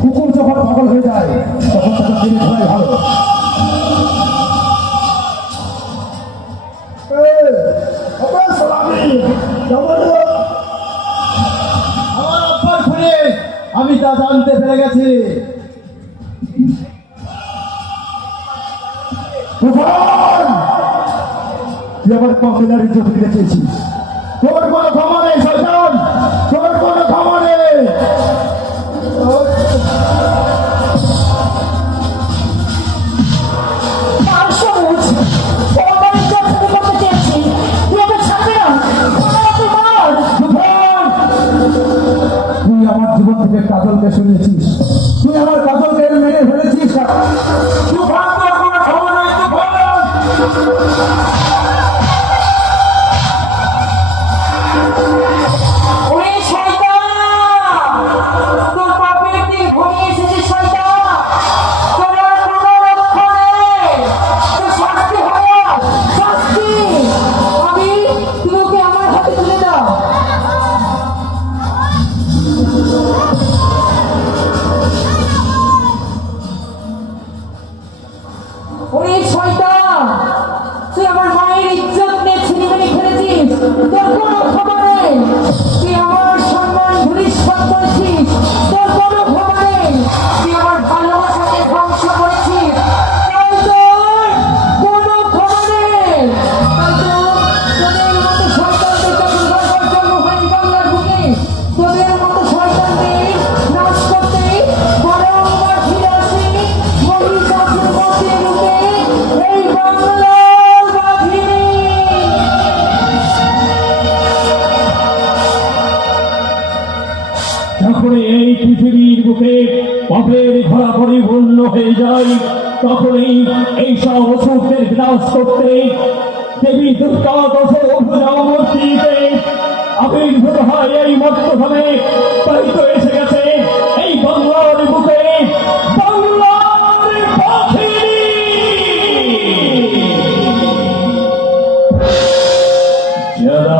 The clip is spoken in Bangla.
কুকুর যখন পাগল হয়ে যায় তখন তাকে চিনে ধরাই ভালো। আমার আব্বার খুনে আমি তা জানতে পেরে গেছি। তুই আমার কমলার ইজ্জত দিতে চেয়েছিস, তোর কোনো ক্ষমা নেই শয়তান, তোর কোনো ক্ষমা নেই। তুই আমার জীবন থেকে কাজলকে শুনেছিস, তুই আমার কাজলকে মেরে ফেলেছিস। তুফান, তোর কোনো ক্ষমা নেই তুফান। তুই আমার মায়ের ইজ্জত নিয়ে ছিনিমিনি খেলেছিস, তোর কোনো খবর নেই। তুই আমার সম্মান ধূলিসাৎ করেছিস, তোর কোনো খবর নেই। তুই আমার ভালোবাসাকে ধ্বংস করেছিস, তাই তোর কোনো খবর নেই। তাই তো তোদের মতো শয়তানদের চতুর্ভাষার জন্ম হয়নি বাংলার বুকে। তোদের মতো শয়তানদের নাশ করতে বরং আমরা ফিরে আসি মহিষাসুর মধ্যে রূপে এই বাংলা। যখন এই পৃথিবীর বুকে পাপের ঘোড়া পরিপূর্ণ হয়ে যায়, তখনই এই সব অসুখের বিনাশ করতে দেবী দুর্গা দশমূর্তিতে আবির্ভূত হয় এই মর্তভাবে। তাই তো এসে গেছে এই বাংলার বুকে বাংলার পাখি। যারা